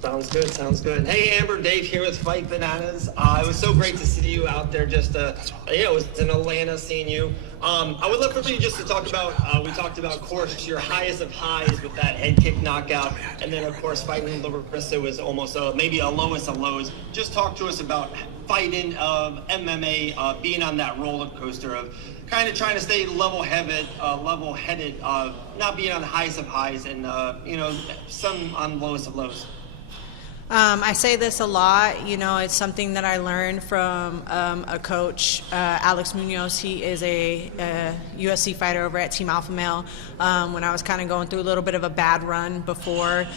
Sounds good, sounds good. Hey, Amber, Dave here with Fight Bananas. It was so great to see you out there it was in Atlanta seeing you. I would love for you just to talk about, we talked about, of course, your highest of highs with that head kick knockout, and then, of course, fighting Larissa was almost maybe a lowest of lows. Just talk to us about fighting of MMA, being on that roller coaster of kind of trying to stay level-headed, not being on the highest of highs and, some on lowest of lows. I say this a lot, it's something that I learned from a coach, Alex Munoz. He is a UFC fighter over at Team Alpha Male. When I was kind of going through a little bit of a bad run before,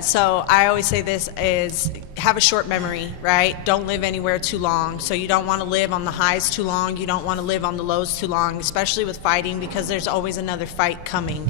so I always say this is have a short memory, right? Don't live anywhere too long. So you don't want to live on the highs too long. You don't want to live on the lows too long, especially with fighting, because there's always another fight coming.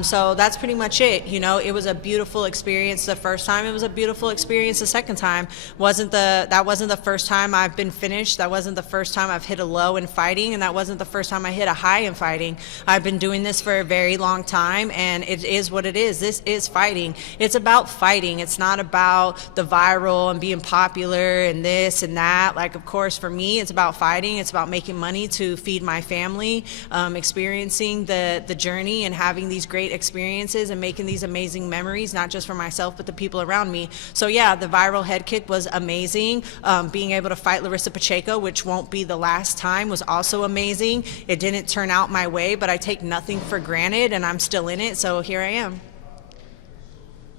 So that's pretty much it. It was a beautiful experience the first time. It was a beautiful experience the second time. That wasn't the first time I've been finished. That wasn't the first time I've hit a low in fighting, and that wasn't the first time I hit a high in fighting. I've been doing this for a very long time, and it is what it is. This is fighting. It's about fighting. It's not about the viral and being popular and this and that. Like, of course, for me, it's about fighting. It's about making money to feed my family, experiencing the journey and having these great experiences and making these amazing memories, not just for myself, but the people around me. So yeah, the viral head kick was amazing. Being able to fight Larissa Pacheco, which won't be the last time, was also amazing. It didn't turn out my way, but I take nothing for granted, and I'm still in it, so here I am.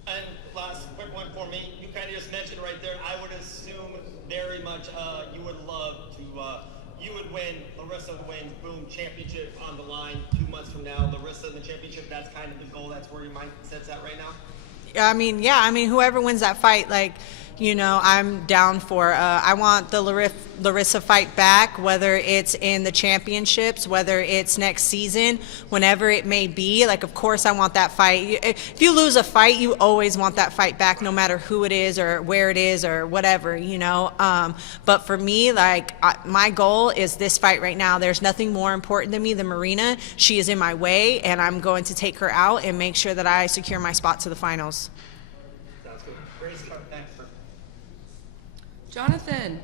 And last quick one for me. You kind of just mentioned right there, I would assume very much you would love to, you would win, Larissa wins, boom, championship on the line 2 months from now. Larissa in the championship, that's kind of the goal. That's where your mindset's at right now? I mean, whoever wins that fight, I'm down for. I want the Larissa fight back, whether it's in the championships, whether it's next season, whenever it may be. Of course, I want that fight. If you lose a fight, you always want that fight back, no matter who it is or where it is or whatever, But for me, my goal is this fight right now. There's nothing more important than me than Marina. She is in my way, and I'm going to take her out and make sure that I secure my spot to the finals. Sounds good. Great stuff. Thanks. Jonathan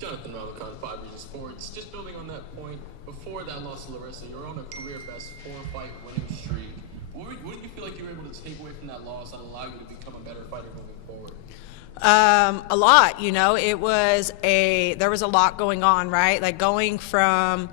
Ravikant, 5 Reasons Sports. Just building on that point, before that loss to Larissa, you're on a career best 4-fight winning streak. What do you feel like you were able to take away from that loss that allowed you to become a better fighter moving forward? A lot, there was a lot going on, right? Going from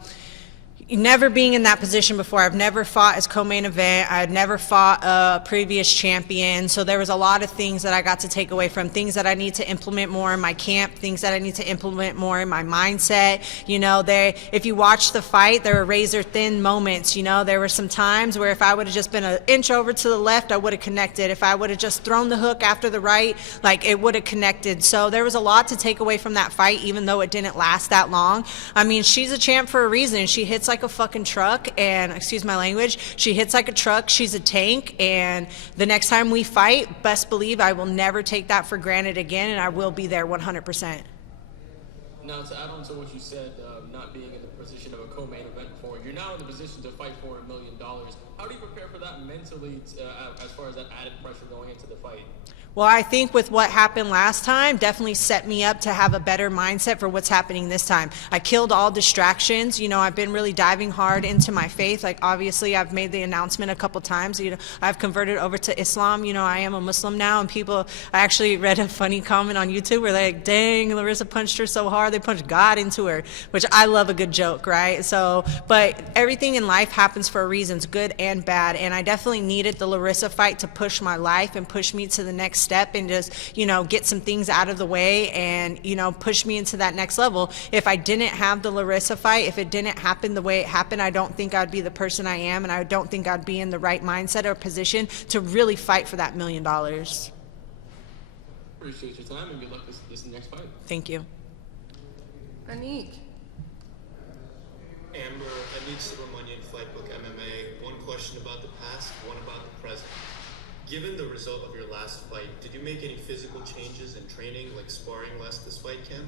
never being in that position before. I've never fought as co-main event. I'd never fought a previous champion. So there was a lot of things that I got to take away from, things that I need to implement more in my camp, things that I need to implement more in my mindset. If you watch the fight, there were razor thin moments. There were some times where if I would have just been an inch over to the left, I would have connected. If I would have just thrown the hook after the right, it would have connected. So there was a lot to take away from that fight, even though it didn't last that long. I mean, she's a champ for a reason. She hits like a fucking truck, and excuse my language, she hits like a truck. She's a tank, and the next time we fight, best believe I will never take that for granted again, and I will be there 100%. Now, to add on to what you said, not being in the position of a co-main event before, you're now in the position to fight for $1 million. How do you prepare for that mentally, as far as that added pressure going into the fight? Well, I think with what happened last time, definitely set me up to have a better mindset for what's happening this time. I killed all distractions. I've been really diving hard into my faith. Obviously, I've made the announcement a couple times. I've converted over to Islam. I am a Muslim now, and I actually read a funny comment on YouTube where they're like, dang, Larissa punched her so hard, they punched God into her, which I love a good joke, right? So, but everything in life happens for reasons, good and bad, and I definitely needed the Larissa fight to push my life and push me to the next step and just, get some things out of the way and, push me into that next level. If I didn't have the Larissa fight, if it didn't happen the way it happened, I don't think I'd be the person I am, and I don't think I'd be in the right mindset or position to really fight for that $1 million. Appreciate your time, and good luck this next fight. Thank you. Anik. Amber, Anik Subramanian, Flightbook MMA. One question about the past, one about the present. Given the result of your last fight, did you make any physical changes in training, like sparring less this fight camp?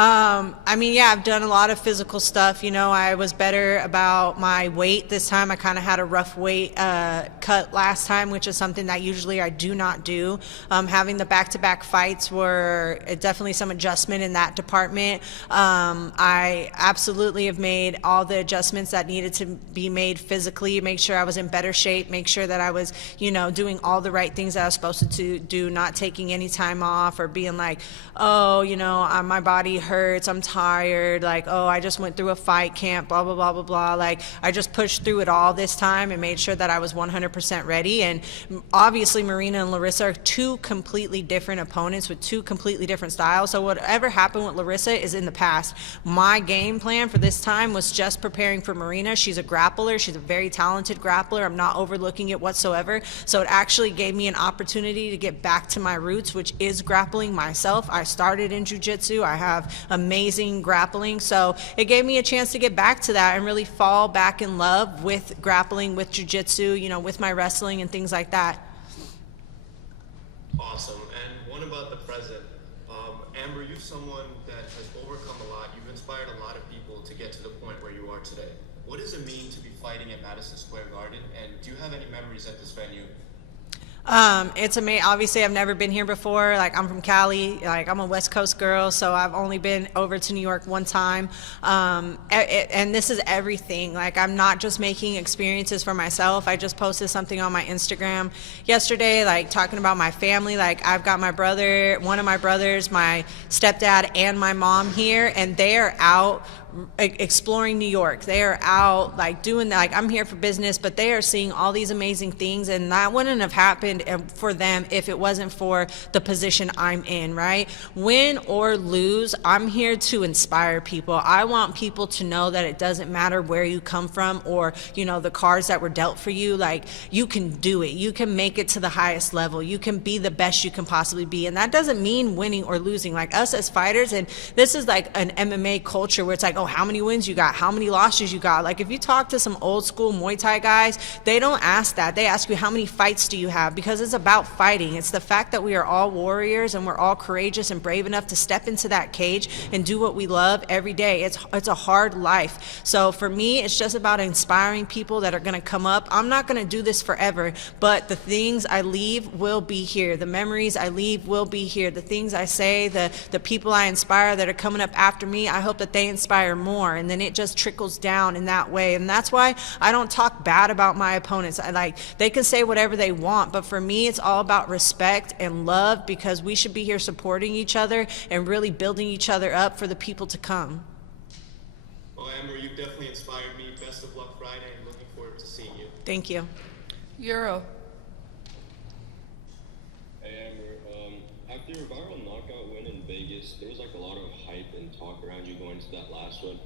I mean, yeah, I've done a lot of physical stuff. You know, I was better about my weight this time. I kind of had a rough weight cut last time, which is something that usually I do not do. Having the back-to-back fights were definitely some adjustment in that department. I absolutely have made all the adjustments that needed to be made physically, make sure I was in better shape, make sure that I was, you know, doing all the right things that I was supposed to do, not taking any time off or being like, oh, you know, my body hurts, I'm tired, like, oh, I just went through a fight camp, blah, blah, blah, blah, blah. Like, I just pushed through it all this time and made sure that I was 100% ready. And obviously, Marina and Larissa are two completely different opponents with two completely different styles. So whatever happened with Larissa is in the past. My game plan for this time was just preparing for Marina. She's a grappler. She's a very talented grappler. I'm not overlooking it whatsoever. So it actually gave me an opportunity to get back to my roots, which is grappling myself. I started in jiu-jitsu. I have amazing grappling, so it gave me a chance to get back to that and really fall back in love with grappling, with jiu-jitsu, you know, with my wrestling and things like that. Awesome. And one about the present. Amber, you're someone that has overcome a lot. You've inspired a lot of people to get to the point where you are today. What does it mean to be fighting at Madison Square Garden, and do you have any memories at this venue? It's amazing. Obviously, I've never been here before. Like, I'm from Cali. Like, I'm a West Coast girl, so I've only been over to New York one time. And this is everything. Like, I'm not just making experiences for myself. I just posted something on my Instagram yesterday, like, talking about my family. Like, I've got my brother, one of my brothers, my stepdad, and my mom here, and they are out exploring New York. They are out like doing that. Like, I'm here for business, but they are seeing all these amazing things, and that wouldn't have happened for them if it wasn't for the position I'm in, right? Win or lose, I'm here to inspire people. I want people to know that it doesn't matter where you come from or, you know, the cards that were dealt for you. Like, you can do it. You can make it to the highest level. You can be the best you can possibly be. And that doesn't mean winning or losing. Like, us as fighters, and this is like an MMA culture where it's like, oh, how many wins you got? How many losses you got? Like, if you talk to some old school Muay Thai guys, they don't ask that. They ask you, how many fights do you have? Because it's about fighting. It's the fact that we are all warriors and we're all courageous and brave enough to step into that cage and do what we love every day. It's a hard life. So for me, it's just about inspiring people that are going to come up. I'm not going to do this forever, but the things I leave will be here. The memories I leave will be here. The things I say, the people I inspire that are coming up after me, I hope that they inspire more, and then it just trickles down in that way. And that's why I don't talk bad about my opponents. They can say whatever they want, but for me, it's all about respect and love, because we should be here supporting each other and really building each other up for the people to come. Well, Amber, you've definitely inspired me. Best of luck Friday, and looking forward to seeing you. Thank you. Euro. Hey Amber, after your viral knockout win in Vegas, there was like a lot of hype and talk around you going to that last one.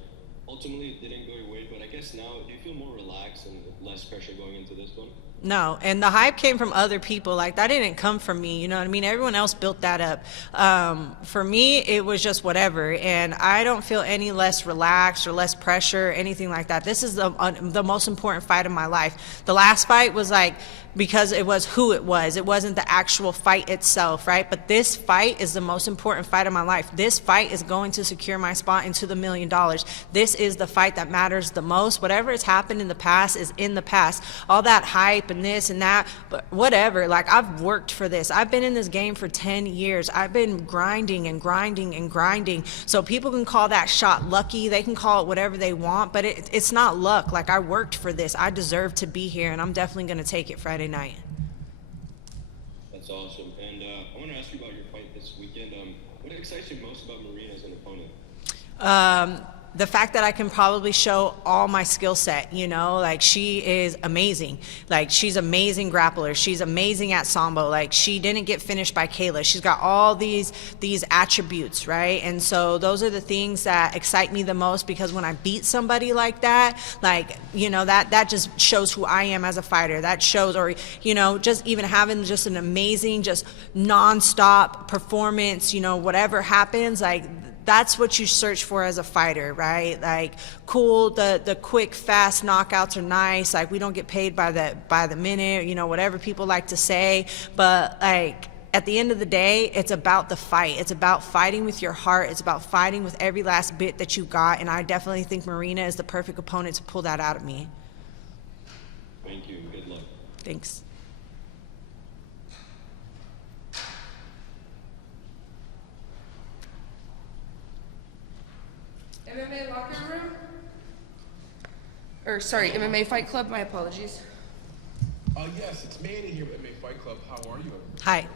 Ultimately, it didn't go your way, but I guess now, do you feel more relaxed and less pressure going into this one? No, and the hype came from other people. Like, that didn't come from me, you know what I mean? Everyone else built that up. For me, it was just whatever, and I don't feel any less relaxed or less pressure, anything like that. This is the most important fight of my life. The last fight was like, because it was who it was. It wasn't the actual fight itself, right? But this fight is the most important fight of my life. This fight is going to secure my spot into the $1 million. This is the fight that matters the most. Whatever has happened in the past is in the past. All that hype and this and that, but whatever. Like, I've worked for this. I've been in this game for 10 years. I've been grinding and grinding and grinding. So people can call that shot lucky. They can call it whatever they want, but it's not luck. Like, I worked for this. I deserve to be here, and I'm definitely going to take it Friday night. That's awesome. And I want to ask you about your fight this weekend. What excites you most about Marina as an opponent? The fact that I can probably show all my skill set, you know, like, she is amazing. Like, she's amazing grappler. She's amazing at Sambo. Like, she didn't get finished by Kayla. She's got all these attributes, right? And so those are the things that excite me the most, because when I beat somebody like that, like, you know, that just shows who I am as a fighter. That shows, or, you know, just even having just an amazing, just nonstop performance, you know, whatever happens, like, that's what you search for as a fighter, right? Like, cool, the quick, fast knockouts are nice. Like, we don't get paid by the minute, you know, whatever people like to say. But, like, at the end of the day, it's about the fight. It's about fighting with your heart. It's about fighting with every last bit that you got, and I definitely think Marina is the perfect opponent to pull that out of me. Thank you. Good luck. Thanks. MMA locker room? Or sorry, MMA Fight Club, my apologies. Yes, it's Manny here with MMA Fight Club. How are you? Hi.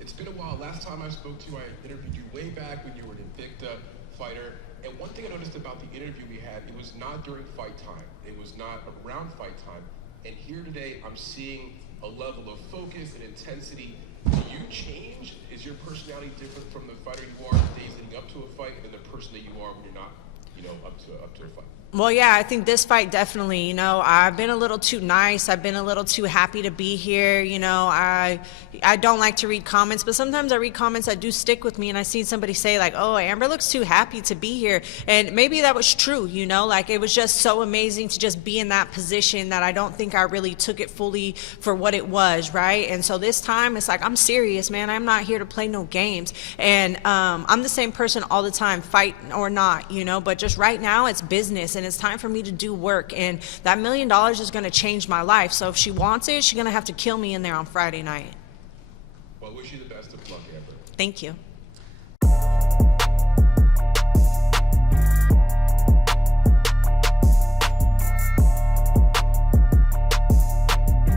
It's been a while. Last time I spoke to you, I interviewed you way back when you were an Invicta fighter. And one thing I noticed about the interview we had, it was not during fight time. It was not around fight time. And here today, I'm seeing a level of focus and intensity. Do you change? Is your personality different from the fighter you are the days leading up to a fight and then the person that you are when you're not, up to a fight? Well, yeah, I think this fight definitely, I've been a little too nice. I've been a little too happy to be here. I don't like to read comments, but sometimes I read comments that do stick with me, and I seen somebody say like, oh, Amber looks too happy to be here. And maybe that was true, like it was just so amazing to just be in that position that I don't think I really took it fully for what it was, right? And so this time it's like, I'm serious, man. I'm not here to play no games. And I'm the same person all the time, fight or not, but just right now it's business. And it's time for me to do work, and that $1 million is going to change my life. So if she wants it, she's going to have to kill me in there on Friday night. Well, I wish you the best of luck, Amber. Thank you.